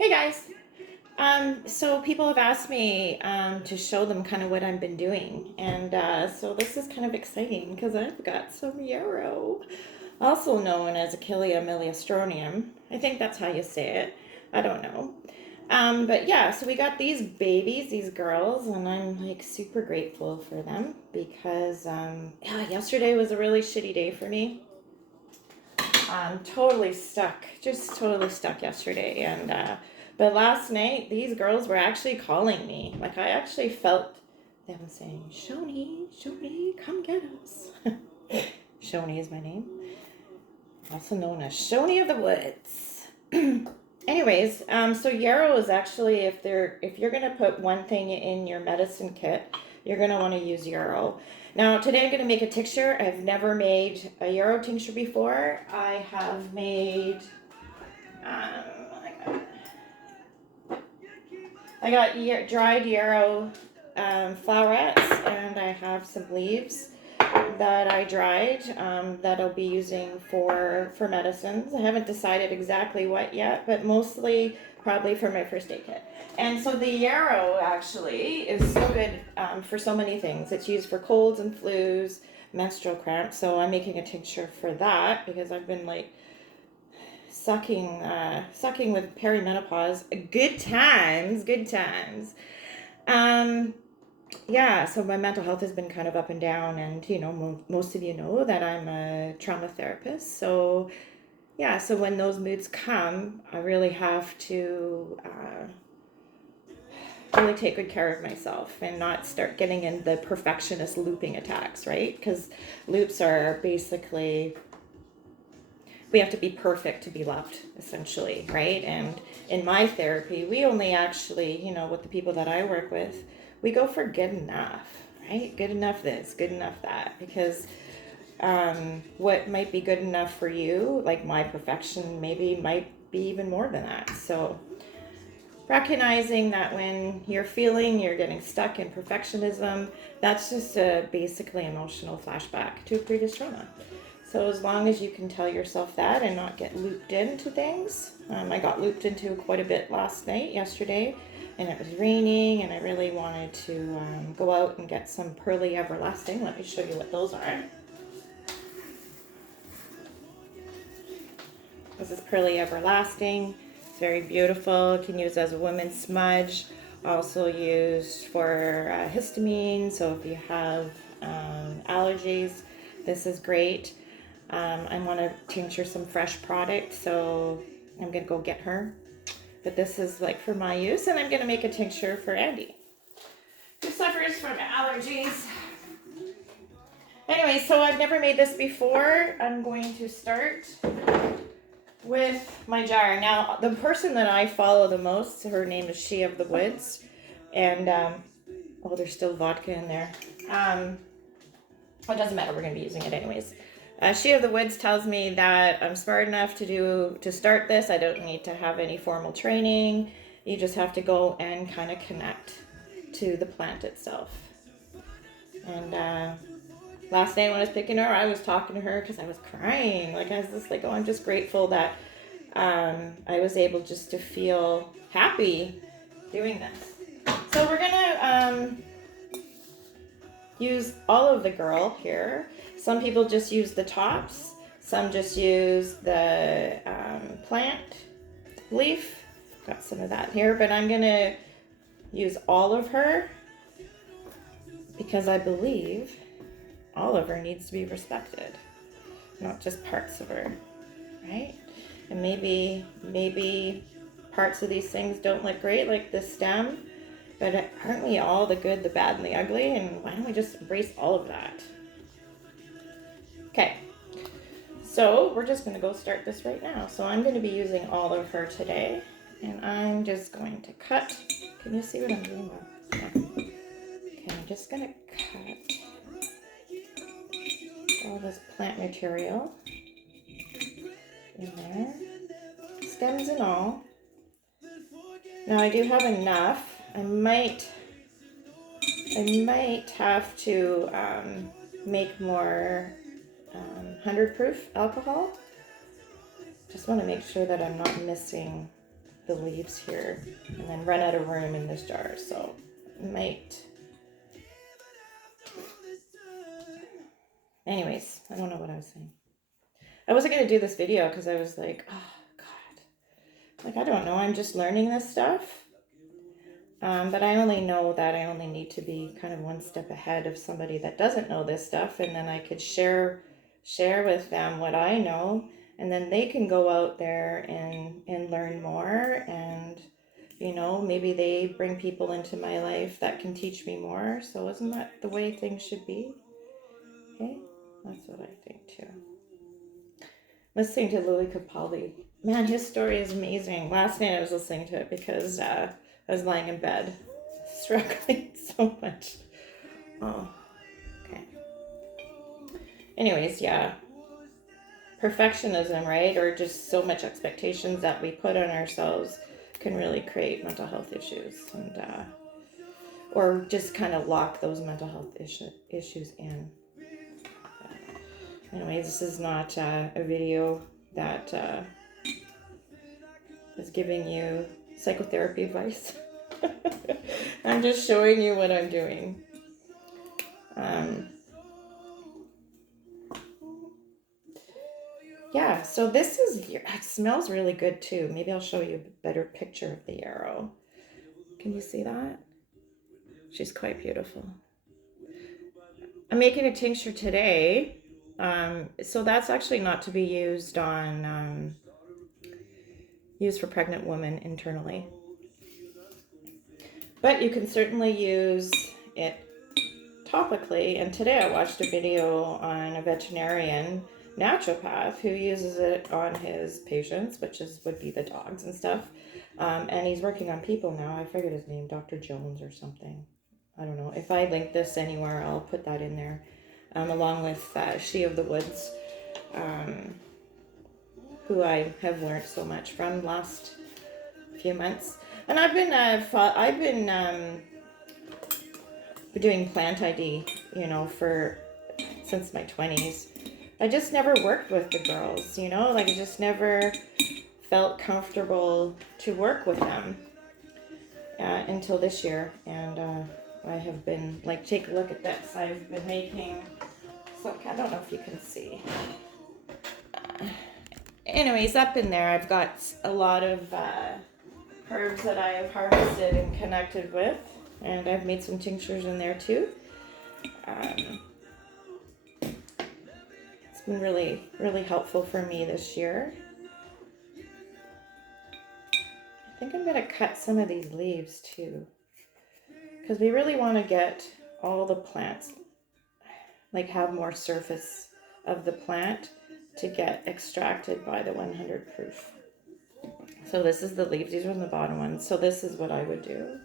Hey guys. So people have asked me to show them kind of what I've been doing, and so this is kind of exciting because I've got some yarrow, also known as Achillea miliostronium. I think that's how you say it. I don't know. But yeah, so we got these babies, these girls, and I'm like super grateful for them because yeah, yesterday was a really shitty day for me. I'm totally stuck, just totally stuck yesterday. And but last night, these girls were actually calling me. Like I actually felt them saying, "Choni, Choni, come get us." Choni is my name, also known as Choni of the Woods. Anyways, so yarrow is actually if you're gonna put one thing in your medicine kit, you're gonna want to use yarrow. Now today I'm gonna make a tincture. I've never made a yarrow tincture before. I have made I got dried yarrow flowerets, and I have some leaves that I dried that I'll be using for medicines. I haven't decided exactly what yet, but mostly probably for my first aid kit. And so the yarrow actually is so good for so many things. It's used for colds and flus, menstrual cramps. So I'm making a tincture for that because I've been like sucking with perimenopause. Good times, good times. Um, yeah, so my mental health has been kind of up and down, and most of you know that I'm a trauma therapist. So yeah, so when those moods come, I really have to really take good care of myself and not start getting in the perfectionist looping attacks, right? Because loops are basically we have to be perfect to be loved, essentially, right? And in my therapy, we only actually, with the people that I work with, we go for good enough, right? Good enough this, good enough that, because what might be good enough for you, like my perfection, maybe might be even more than that. So recognizing that when you're feeling you're getting stuck in perfectionism, that's just a basically emotional flashback to a previous trauma. So as long as you can tell yourself that and not get looped into things, I got looped into quite a bit yesterday, and it was raining, and I really wanted to go out and get some Pearly Everlasting. Let me show you what those are. This is Pearly Everlasting. It's very beautiful. You can use as a women's smudge. Also used for histamine. So if you have allergies, this is great. I want to tincture some fresh product, so I'm going to go get her. But this is like for my use, and I'm going to make a tincture for Andy, who suffers from allergies. Anyway, so I've never made this before. I'm going to start with my jar. Now, the person that I follow the most, her name is She of the Woods, and oh, there's still vodka in there. It doesn't matter. We're going to be using it anyways. She of the Woods tells me that I'm smart enough to start this. I don't need to have any formal training. You just have to go and kind of connect to the plant itself. And last night when I was picking her, I was talking to her because I was crying. Like I was just like, oh, I'm just grateful that I was able just to feel happy doing this. So we're gonna use olive the girl here. Some people just use the tops. Some just use the plant leaf. Got some of that here, but I'm gonna use all of her because I believe all of her needs to be respected, not just parts of her, right? And maybe parts of these things don't look great, like the stem, but aren't we all the good, the bad, and the ugly? And why don't we just embrace all of that? Okay, so we're just going to go start this right now. So I'm going to be using all of her today, and I'm just going to cut. Can you see what I'm doing? Yeah. Okay, I'm just going to cut all this plant material in there, stems and all. Now I do have enough. I might have to make more 100 proof alcohol. Just want to make sure that I'm not missing the leaves here and then run out of room in this jar. So might. Anyways, I don't know what I was saying. I wasn't going to do this video because I was like, oh, God. Like, I don't know. I'm just learning this stuff. But I only know that I only need to be kind of one step ahead of somebody that doesn't know this stuff. And then I could share with them what I know. And then they can go out there and learn more. And, you know, maybe they bring people into my life that can teach me more. So isn't that the way things should be? Okay, that's what I think too. Listening to Louis Capaldi. Man, his story is amazing. Last night I was listening to it because I was lying in bed, struggling so much. Oh, okay. Anyways, yeah. Perfectionism, right? Or just so much expectations that we put on ourselves can really create mental health issues. And or just kind of lock those mental health issues in. Anyways, this is not a video that is giving you psychotherapy advice. I'm just showing you what I'm doing. Yeah, so this is, it smells really good too. Maybe I'll show you a better picture of the Yarrow. Can you see that? She's quite beautiful. I'm making a tincture today. So that's actually not to be used on, used for pregnant women internally. But you can certainly use it topically. And today I watched a video on a veterinarian naturopath who uses it on his patients, which would be the dogs and stuff. And he's working on people now. I forget his name, Dr. Jones or something. I don't know. If I link this anywhere, I'll put that in there. Along with She of the Woods, who I have learned so much from last few months. And I've been doing plant ID, you know, since my 20s. I just never worked with the girls, you know, like I just never felt comfortable to work with them until this year. And I have been, like, take a look at this. I've been making, so I don't know if you can see. Anyways, up in there, I've got a lot of herbs that I have harvested and connected with. And I've made some tinctures in there too. It's been really, really helpful for me this year. I think I'm going to cut some of these leaves too, because we really want to get all the plants, like have more surface of the plant to get extracted by the 100 proof. So this is the leaves. These are the bottom ones. So this is what I would do.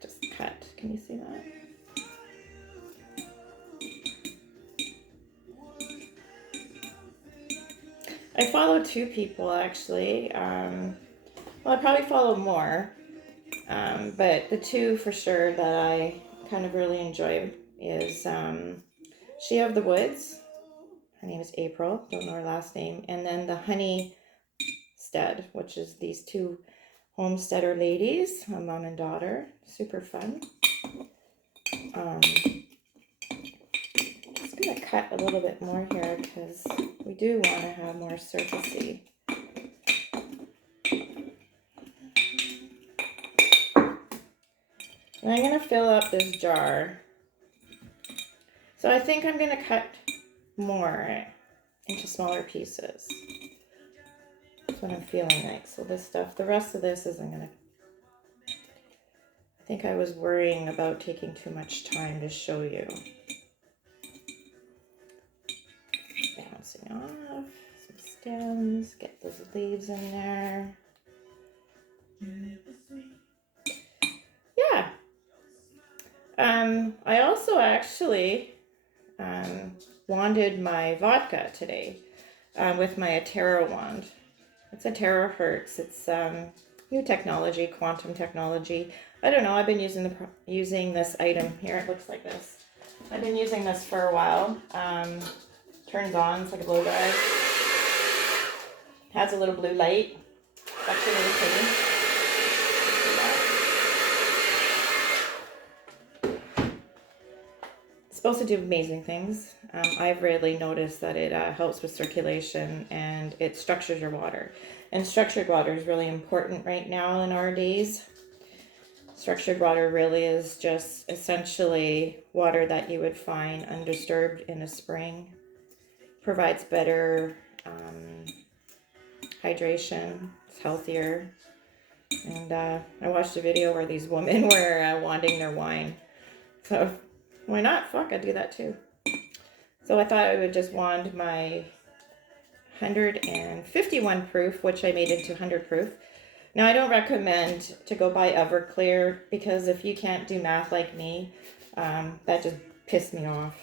Just cut. Can you see that? I follow 2 people actually. Well, I probably follow more. But the 2 for sure that I kind of really enjoy is She of the Woods. Her name is April. Don't know her last name. And then the Honey Stead, which is these 2 homesteader ladies, a mom and daughter. Super fun. Just gonna cut a little bit more here because we do want to have more surfacey. And I'm gonna fill up this jar. So I think I'm gonna cut more into smaller pieces. That's what I'm feeling like. So this stuff, the rest of this isn't gonna, I think I was worrying about taking too much time to show you. Bouncing off some stems, get those leaves in there. Yeah. I also actually wanded my vodka today with my Atera wand. It's a terahertz. It's new technology, quantum technology. I don't know. I've been using this item here. It looks like this. I've been using this for a while. Turns on. It's like a blow dry. Has a little blue light. Actually, really pretty. It's supposed to do amazing things. I've really noticed that it helps with circulation and it structures your water. And structured water is really important right now in our days. Structured water really is just essentially water that you would find undisturbed in a spring. Provides better hydration. It's healthier. And I watched a video where these women were wanting their wine. So why not? Fuck, I'd do that too. So I thought I would just wand my 151 proof, which I made into 100 proof. Now, I don't recommend to go buy Everclear because if you can't do math like me, that just pissed me off.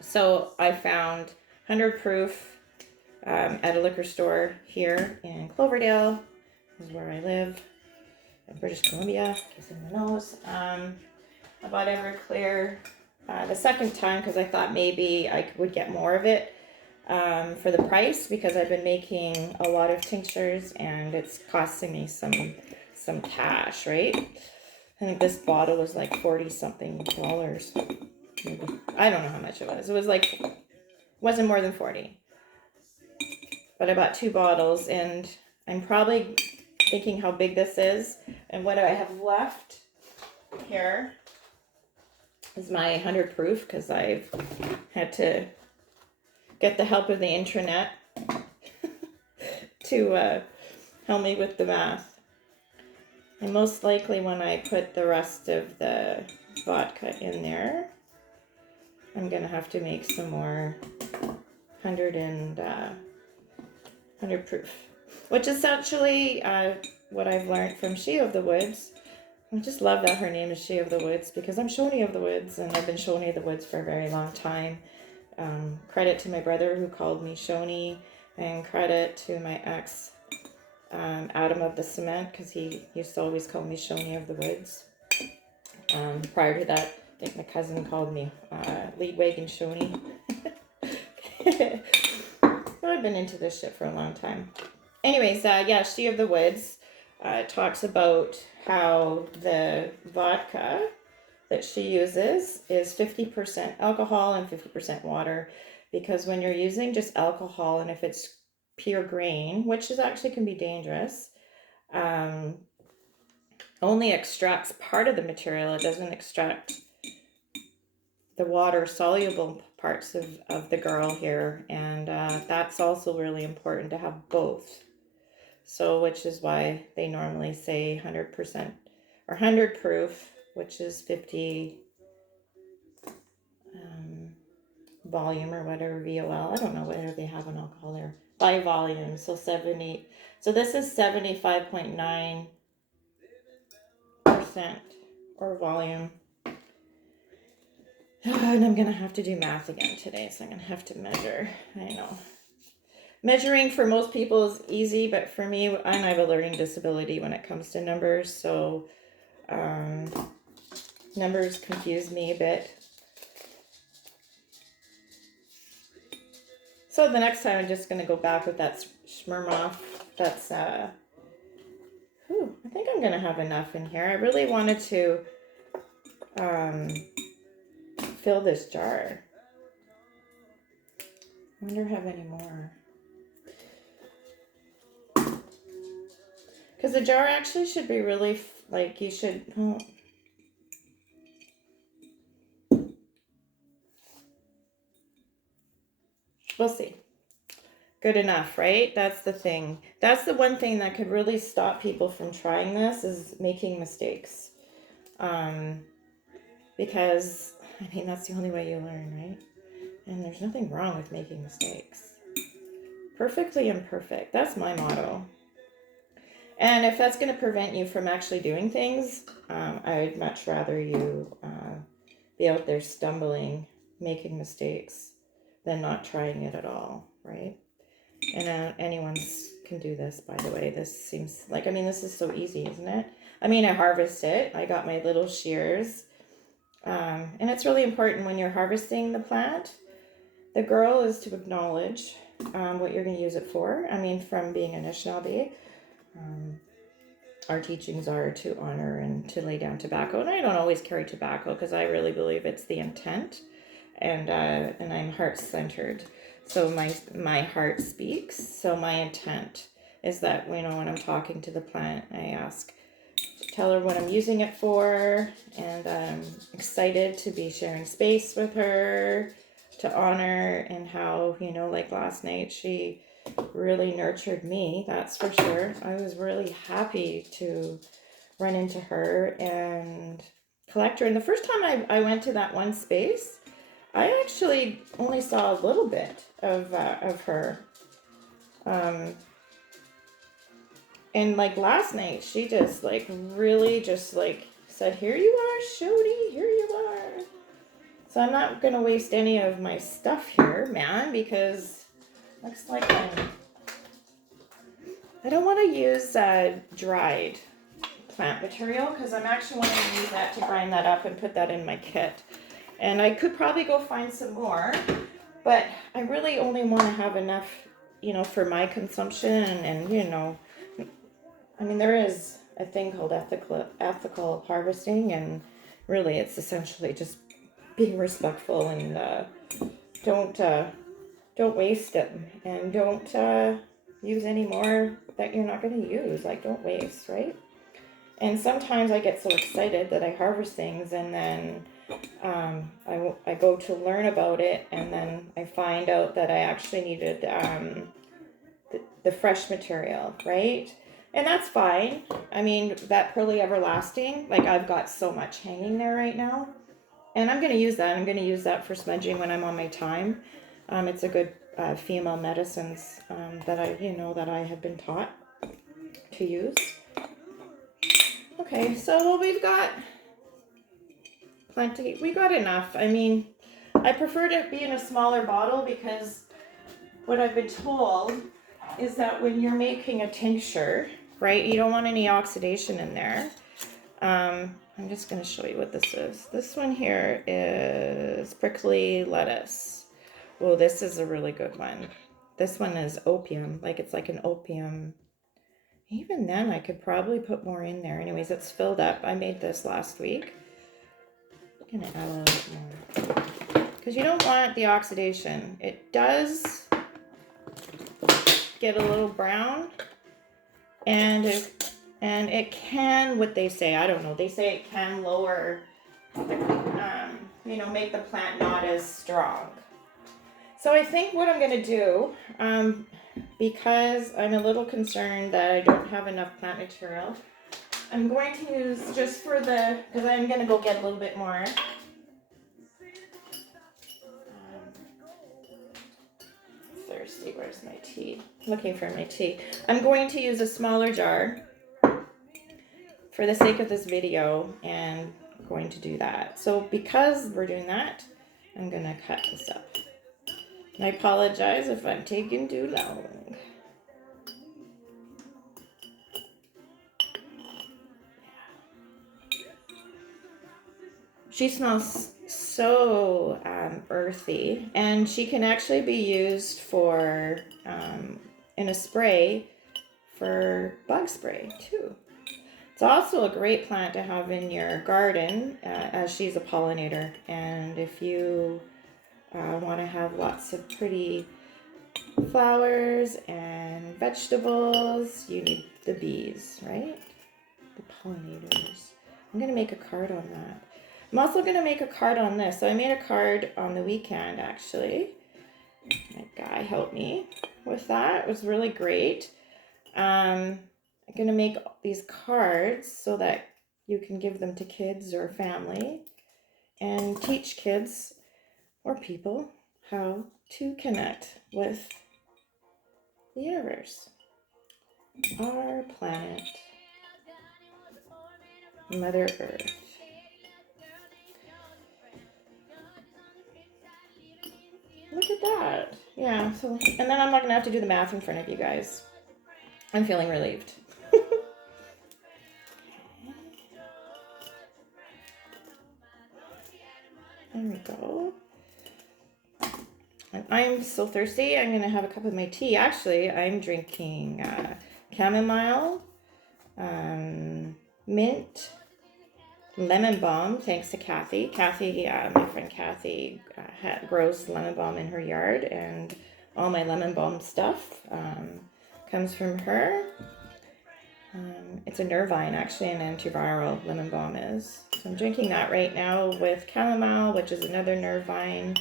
So I found 100 proof at a liquor store here in Cloverdale. This is where I live, in British Columbia, in case anyone knows. I bought Everclear the second time because I thought maybe I would get more of it for the price because I've been making a lot of tinctures and it's costing me some cash, right? I think this bottle was like $40-something. Maybe. I don't know how much it was. It was like, wasn't more than 40. But I bought 2 bottles and I'm probably thinking how big this is. And what I have left here is my 100 proof because I've had to get the help of the intranet to help me with the math. And most likely when I put the rest of the vodka in there, I'm going to have to make some more 100 proof, which is actually what I've learned from She of the Woods. I just love that her name is She of the Woods because I'm Choni of the Woods and I've been Choni of the Woods for a very long time. Credit to my brother who called me Choni, and credit to my ex, Adam of the Cement, because he used to always call me Choni of the Woods. Prior to that, I think my cousin called me Leadwagon Choni. I've been into this shit for a long time. Anyways, yeah, She of the Woods talks about how the vodka that she uses is 50% alcohol and 50% water, because when you're using just alcohol and if it's pure grain, which is actually can be dangerous, only extracts part of the material. It doesn't extract the water soluble parts of the girl here, and that's also really important to have both. So which is why they normally say 100% or 100 proof, which is 50 volume or whatever, VOL. I don't know whether they have an alcohol there. By volume, so 70. So this is 75.9% or volume. And I'm going to have to do math again today, so I'm going to have to measure. I know. Measuring for most people is easy, but for me, and I have a learning disability when it comes to numbers, so numbers confuse me a bit. So the next time I'm just going to go back with that Smirnoff. That's, I think I'm going to have enough in here. I really wanted to fill this jar. I wonder if I have any more. Because the jar actually should be really, like, you should... Oh. We'll see. Good enough, right? That's the thing. That's the one thing that could really stop people from trying this is making mistakes. Because, I mean, that's the only way you learn, right? And there's nothing wrong with making mistakes. Perfectly imperfect. That's my motto. And if that's going to prevent you from actually doing things, I would much rather you be out there stumbling, making mistakes, than not trying it at all, right? And anyone can do this, by the way. This seems like, I mean, this is so easy, isn't it? I mean, I harvest it. I got my little shears. And it's really important when you're harvesting the plant. The girl is to acknowledge what you're going to use it for. I mean, from being an Anishinaabe, our teachings are to honor and to lay down tobacco. And I don't always carry tobacco because I really believe it's the intent, and I'm heart centered. So my heart speaks. So my intent is that, you know, when I'm talking to the plant, I ask, tell her what I'm using it for, and I'm excited to be sharing space with her, to honor, and how, you know, like last night, she really nurtured me, that's for sure. I was really happy to run into her and collect her. And the first time I went to that one space, I actually only saw a little bit of her. And like last night, she just like really just like said, "Here you are, Choni, here you are." So I'm not gonna waste any of my stuff here, man, because looks like I don't want to use dried plant material, because I'm actually wanting to use that to grind that up and put that in my kit. And I could probably go find some more, but I really only want to have enough, you know, for my consumption. And you know, I mean, there is a thing called ethical harvesting, and really it's essentially just being respectful and don't waste it, and don't use any more that you're not going to use. Like, don't waste, right? And sometimes I get so excited that I harvest things, and then I go to learn about it, and then I find out that I actually needed the fresh material, right? And that's fine. I mean, that Pearly Everlasting, like I've got so much hanging there right now. And I'm going to use that. I'm going to use that for smudging when I'm on my time. It's a good female medicines that I have been taught to use. Okay, so we've got plenty. We got enough. I mean, I prefer to be in a smaller bottle, because what I've been told is that when you're making a tincture, right, you don't want any oxidation in there. I'm just going to show you what this is. This one here is prickly lettuce. Well, this is a really good one. This one is opium, like it's like an opium. Even then, I could probably put more in there. Anyways, it's filled up. I made this last week. I'm going to add a little bit more, because you don't want the oxidation. It does get a little brown, and it can, what they say, I don't know, they say it can lower, make the plant not as strong. So I think what I'm going to do, because I'm a little concerned that I don't have enough plant material, I'm going to use just for because I'm going to go get a little bit more. Thirsty, where's my tea? Looking for my tea. I'm going to use a smaller jar for the sake of this video, and I'm going to do that. So because we're doing that, I'm going to cut this up. And I apologize if I'm taking too long. She smells so earthy, and she can actually be used for in a spray for bug spray too. It's also a great plant to have in your garden, as she's a pollinator. And if you want to have lots of pretty flowers and vegetables, you need the bees, right? The pollinators. I'm going to make a card on that. I'm also going to make a card on this. So I made a card on the weekend, actually. My guy helped me with that. It was really great. I'm going to make these cards so that you can give them to kids or family and teach kids or people how to connect with the universe, our planet, Mother Earth. Look at that. Yeah, so, and then I'm not going to have to do the math in front of you guys. I'm feeling relieved. There we go. And I'm so thirsty. I'm going to have a cup of my tea. Actually, I'm drinking chamomile, mint, lemon balm, thanks to Kathy. Kathy, my friend Kathy, grows lemon balm in her yard, and all my lemon balm stuff comes from her. It's a nervine, actually, an antiviral, lemon balm is. So I'm drinking that right now with chamomile, which is another nervine.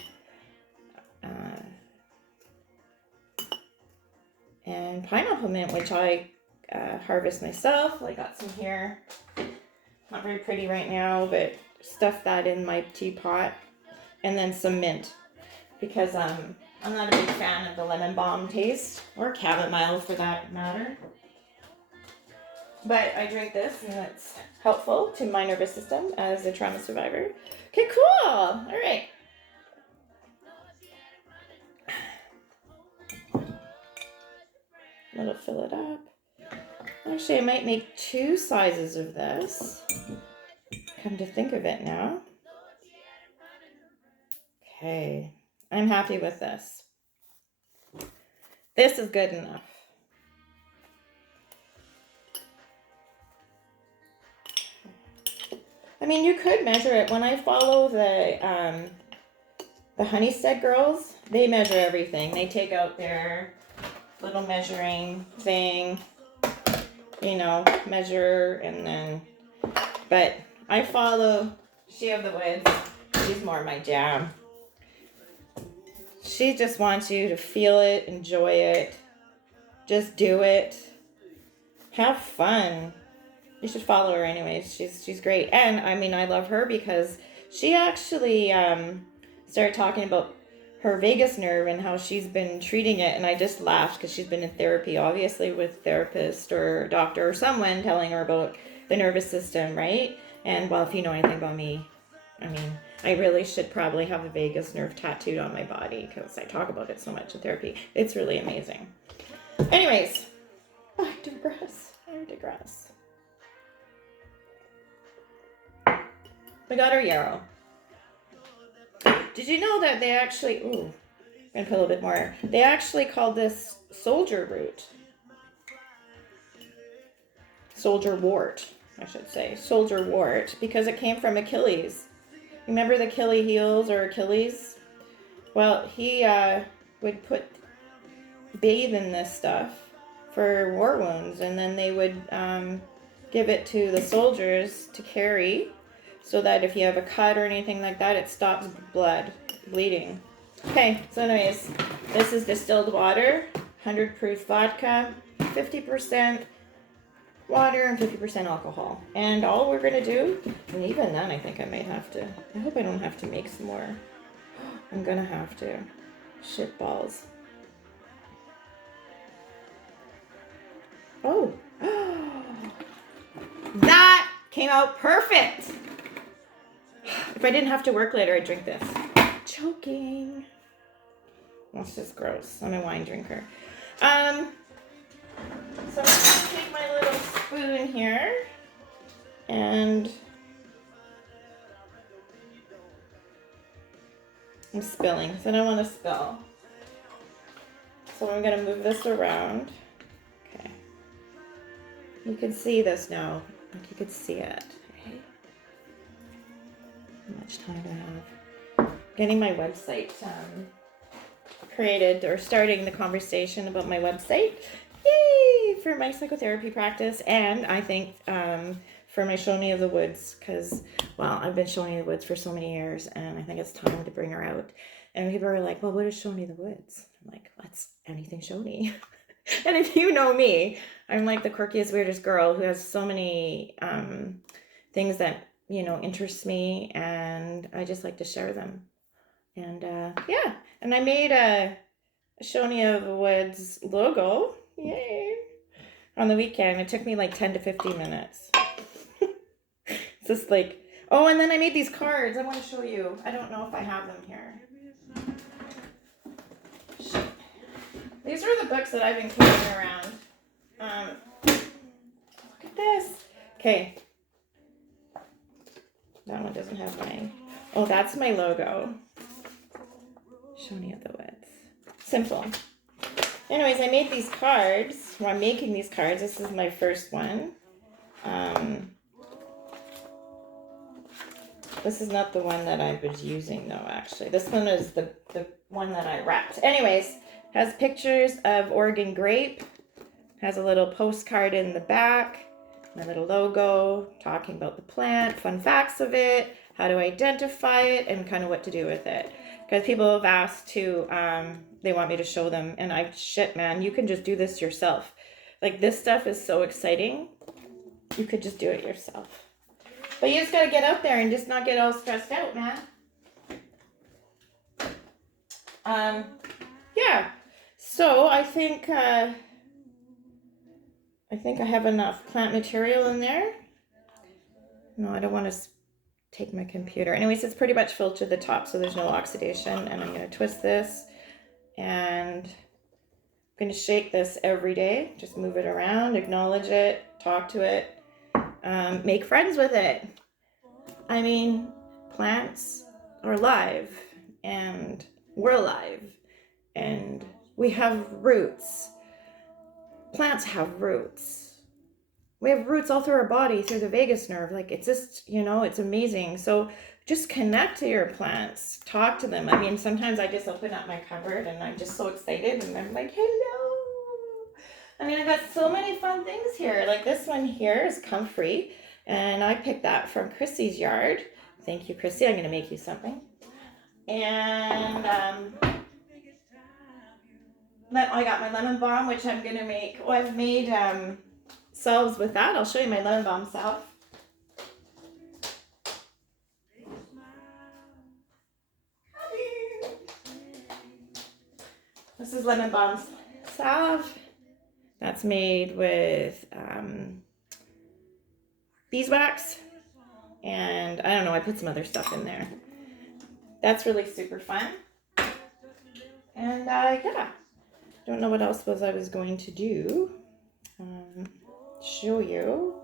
And pineapple mint, which I harvest myself. I got some here. Not very pretty right now, but stuff that in my teapot. And then some mint, because I'm not a big fan of the lemon balm taste, or chamomile for that matter. But I drink this, and it's helpful to my nervous system as a trauma survivor. Okay, cool. All right. It'll fill it up. Actually, I might make 2 sizes of this. Come to think of it now. Okay, I'm happy with this. This is good enough. I mean, you could measure it. When I follow the Honeystead girls, they measure everything. They take out their little measuring thing, measure, and then, but I follow She of the Woods. She's more my jam. She just wants you to feel it, enjoy it, just do it, have fun. You should follow her anyways. She's great. And I mean, I love her because she actually started talking about her vagus nerve and how she's been treating it, and I just laughed because she's been in therapy, obviously, with therapist or doctor or someone telling her about the nervous system, right? And well, if you know anything about me, I mean, I really should probably have a vagus nerve tattooed on my body because I talk about it so much in therapy. It's really amazing. Anyways, I digress. We got our Yarrow. Did you know that they actually, I'm gonna put a little bit more. They actually called this soldier root. Soldier wart, I should say. Soldier wart, because it came from Achilles. Remember the Achilles heels or Achilles? Well, he would bathe in this stuff for war wounds, and then they would give it to the soldiers to carry, so that if you have a cut or anything like that, it stops bleeding. Okay, so anyways, this is distilled water, 100 proof vodka, 50% water and 50% alcohol. And all we're gonna do, and even then I think I might have to, I hope I don't have to make some more. I'm gonna have to. Shit balls. Oh. That came out perfect. If I didn't have to work later, I'd drink this. Choking. That's just gross. I'm a wine drinker. So I'm going to take my little spoon here and I'm spilling, so I don't want to spill. So I'm going to move this around. Okay. You can see this now. Like you could see it. Okay. How much time do I have? Getting my website created, or starting the conversation about my website. Yay! For my psychotherapy practice, and I think for my Choni of the Woods, because, well, I've been Choni of the Woods for so many years, and I think it's time to bring her out. And people are like, well, what is Choni of the Woods? I'm like, that's anything Choni. And if you know me, I'm like the quirkiest, weirdest girl who has so many things that, interest me, and I just like to share them. And yeah, and I made a Choni of the Woods logo, yay, on the weekend. It took me like 10 to 15 minutes. It's just like, oh, and then I made these cards. I want to show you. I don't know if I have them here. These are the books that I've been carrying around. Look at this. Okay. That one doesn't have my, oh, that's my logo. Choni of the Woods. Simple. Anyways, I made these cards. Well, I'm making these cards. This is my first one. This is not the one that I was using though, actually. This one is the one that I wrapped. Anyways, has pictures of Oregon grape. Has a little postcard in the back. My little logo, talking about the plant, fun facts of it, how to identify it, and kind of what to do with it. Because people have asked to, they want me to show them, and shit, man, you can just do this yourself. Like, this stuff is so exciting. You could just do it yourself. But you just gotta get out there and just not get all stressed out, man. Yeah. So I think I have enough plant material in there. No, I don't want to take my computer. Anyways, it's pretty much filled to the top, so there's no oxidation. And I'm going to twist this, and I'm going to shake this every day. Just move it around, acknowledge it, talk to it, make friends with it. I mean, plants are alive, and we're alive, and we have roots. Plants have roots. We have roots all through our body, through the vagus nerve. Like, it's just, it's amazing. So just connect to your plants. Talk to them. I mean, sometimes I just open up my cupboard and I'm just so excited. And I'm like, hello. I mean, I got so many fun things here. Like, this one here is comfrey. And I picked that from Chrissy's yard. Thank you, Chrissy. I'm going to make you something. And I got my lemon balm, which I'm going to make. Oh, I've made salves with that. I'll show you my lemon balm salve. This is lemon balm salve. That's made with beeswax, and I don't know, I put some other stuff in there. That's really super fun. And yeah, don't know what else I was going to do. Show you.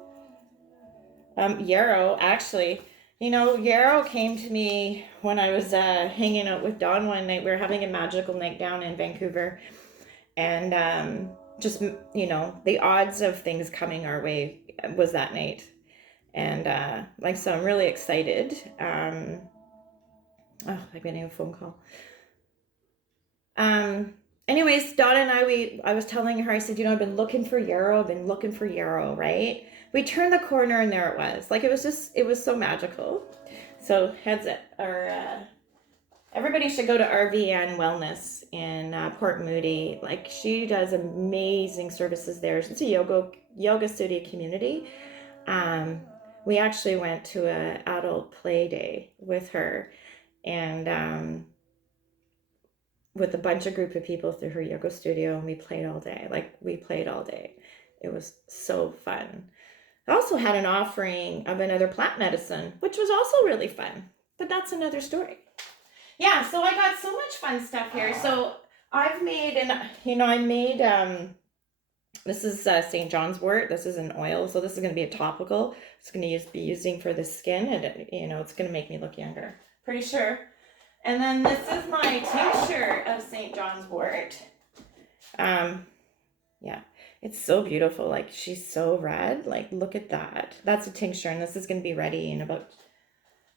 Yarrow, actually, Yarrow came to me when I was hanging out with Dawn one night. We were having a magical night down in Vancouver, and just, the odds of things coming our way was that night. And so I'm really excited. I'm getting a phone call. Anyways, Donna and I was telling her, I said, I've been looking for Yarrow, right? We turned the corner and there it was. Like, it was so magical. So everybody should go to RVN Wellness in Port Moody. Like, she does amazing services there. It's a yoga studio community. We actually went to an adult play day with her, and with a group of people through her yoga studio, and we played all day. It was so fun. I also had an offering of another plant medicine, which was also really fun, but that's another story. Yeah, so I got so much fun stuff here. So I've made, this is St. John's wort. This is an oil, so this is going to be a topical. It's going to be using for the skin, and it's going to make me look younger, pretty sure. And then this is my tincture of St. John's wort. Yeah, it's so beautiful. Like, she's so red. Like, look at that. That's a tincture, and this is going to be ready in about,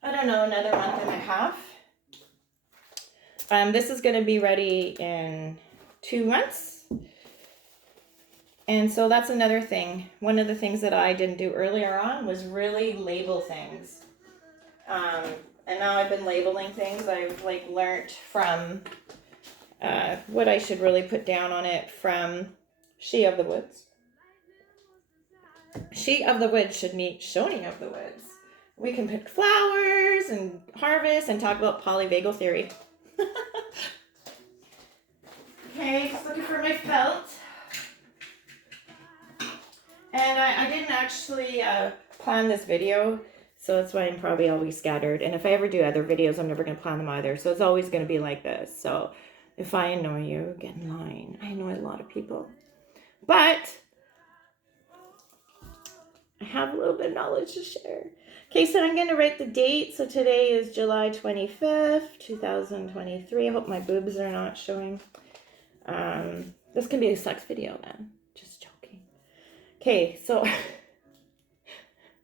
another month and a half. This is going to be ready in 2 months. And so that's another thing. One of the things that I didn't do earlier on was really label things. And now I've been labeling things. I've learned from what I should really put down on it from She of the Woods. She of the Woods should meet Choni of the Woods. We can pick flowers and harvest and talk about polyvagal theory. Okay, just looking for my felt. And I didn't actually plan this video, so that's why I'm probably always scattered. And if I ever do other videos, I'm never going to plan them either. So it's always going to be like this. So if I annoy you, get in line. I annoy a lot of people. But I have a little bit of knowledge to share. Okay, so I'm going to write the date. So today is July 25th, 2023. I hope my boobs are not showing. This can be a sex video then. Just joking. Okay, so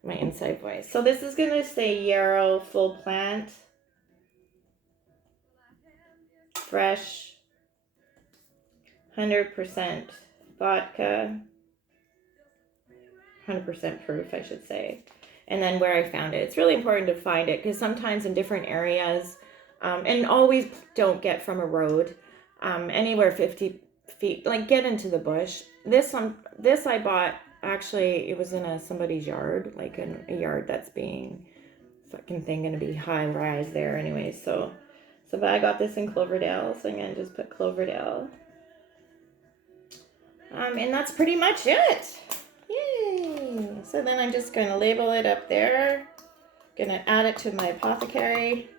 my inside voice. So this is gonna say Yarrow full plant, fresh, 100% vodka, 100% proof, I should say. And then where I found it. It's really important to find it because sometimes in different areas, and always don't get from a road, anywhere 50 feet, like get into the bush. This I bought, actually, it was in somebody's yard, like in a yard that's being fucking thing gonna be high rise there anyway. So but I got this in Cloverdale, so I'm gonna just put Cloverdale. And that's pretty much it. Yay! So then I'm just going to label it up there. Going to add it to my apothecary.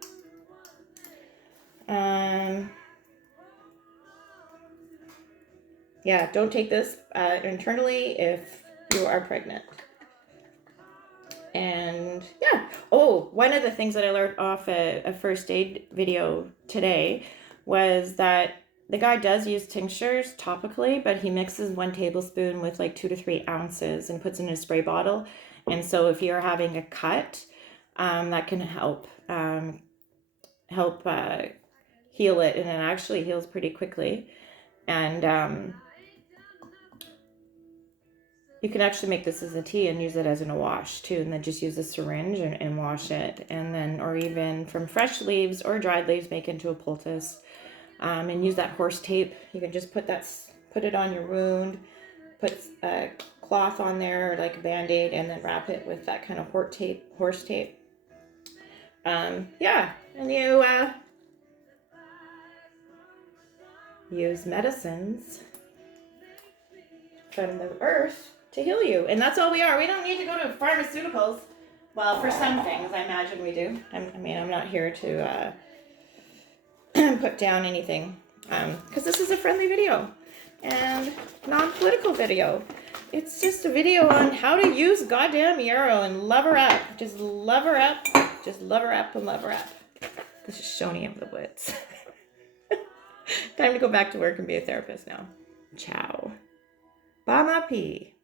Yeah, don't take this internally if you are pregnant. And yeah. Oh, one of the things that I learned off a first aid video today was that the guy does use tinctures topically, but he mixes 1 tablespoon with like 2 to 3 ounces and puts in a spray bottle. And so if you're having a cut, that can help heal it, and it actually heals pretty quickly. And you can actually make this as a tea and use it as in a wash too, and then just use a syringe and wash it, and then, or even from fresh leaves or dried leaves, make into a poultice. And use that horse tape. You can just put it on your wound, put a cloth on there like a band-aid, and then wrap it with that kind of horse tape. Yeah, and you use medicines from the earth to heal you, and that's all we are. We don't need to go to pharmaceuticals. Well, for some things, I imagine we do. I'm not here to put down anything, because this is a friendly video and non-political video. It's just a video on how to use goddamn Yarrow and love her up. Just love her up. Just love her up and love her up. This is Choni of the woods. Time to go back to work and be a therapist now. Ciao. Bye, my pea.